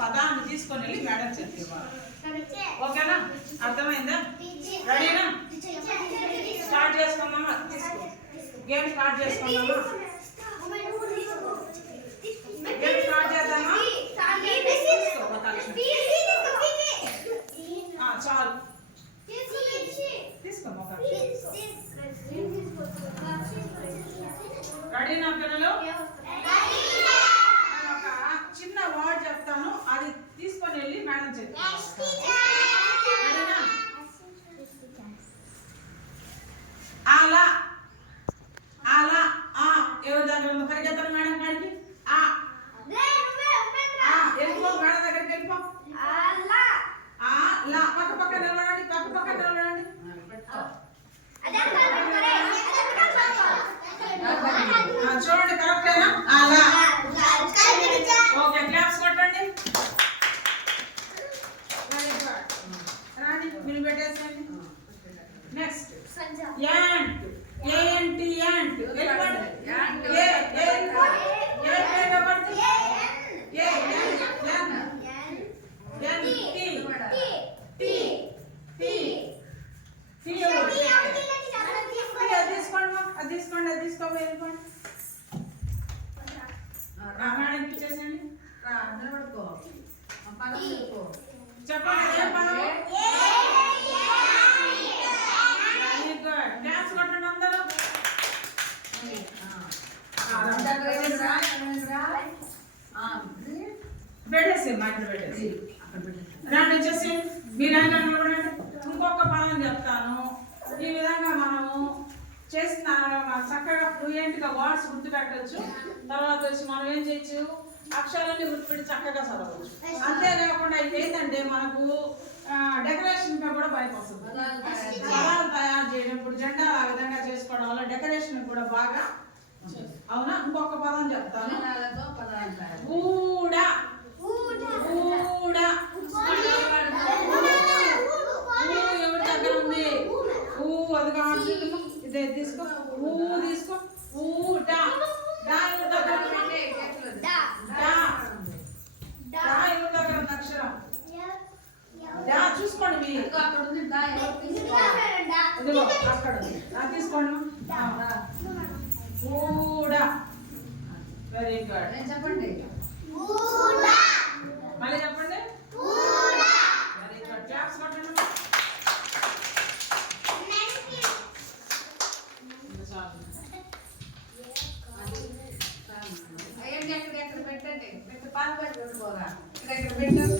పదాన్ని తీసుకొని వెళ్ళి మేడం చెప్పేవారు. ఓకేనా? అర్థమైందా? రెడీనా? స్టార్ట్ చేసుకుందామా? గేమ్ స్టార్ట్ చేసుకుందామా? గేమ్ స్టార్ట్ చేద్దామా? చాలు తీసుకో. రెడీనా పిల్లలు? నేను ఒక చిన్న వర్డ్ చెప్తాను, అది తీసుకొని వెళ్ళి మేడం చెప్తాను. అలా అలా ఎవరి దగ్గర ఉందో పరిగెత్తాను మేడం కాడికి. వెళ్ళిపో మేడం దగ్గరికి వెళ్ళిపో. పక్క పక్క నిలబడండి, పక్క పక్క నిలబడండి. చూడండి కరెక్టేనా? అలా. ఓకే, క్లాప్స్ కొట్టండి. Very good. రండి మీరు పెట్టేసేయండి. Next ant. ఏంటి యాంట్? వెళ్ళిపోండి. చెప్పండి ఏం పదం? Very good. డాన్స్ కొట్టండి అందరూ. పెట్టేసి మాటలు పెట్టేసి రండి వచ్చేసి మీరు ఇంకొక పదం చెప్తాను. ఈ విధంగా మనము చేసిన చక్కగా ఫ్లూయెంట్గా వర్డ్స్ గుర్తుపెట్టవచ్చు. తర్వాత వచ్చి మనం ఏం చేయొచ్చు, అక్షరాలన్నీ గుర్తుపెట్టి చక్కగా చదవచ్చు. అంతేకాకుండా ఇది ఏంటంటే మనకు డెకరేషన్ కూడా పనికి వస్తుంది. పదాలు తయారు చేయడం, జెండాలు ఆ విధంగా చేసుకోవడం వల్ల డెకరేషన్ కూడా బాగా. అవునా? ఇంకొక పదం చెప్తాను. ఊడా. ఎవరి దగ్గర ఉంది? అది కావాలి. ఇదే తీసుకో. తీసుకో. ఊడా. ఎవరి దగ్గర ఎవరి దగ్గర అక్షరం చూసుకోండి. మీరు అక్కడ తీసుకోండి. ఊడా. Very good. చెప్పండి మళ్ళీ చెప్పండి. Very good. క్లాప్స్ కొట్టండి. ఎక్కడ పెట్టండి. పాలు పెట్టుకోగా ఇక్కడ పెట్టండి.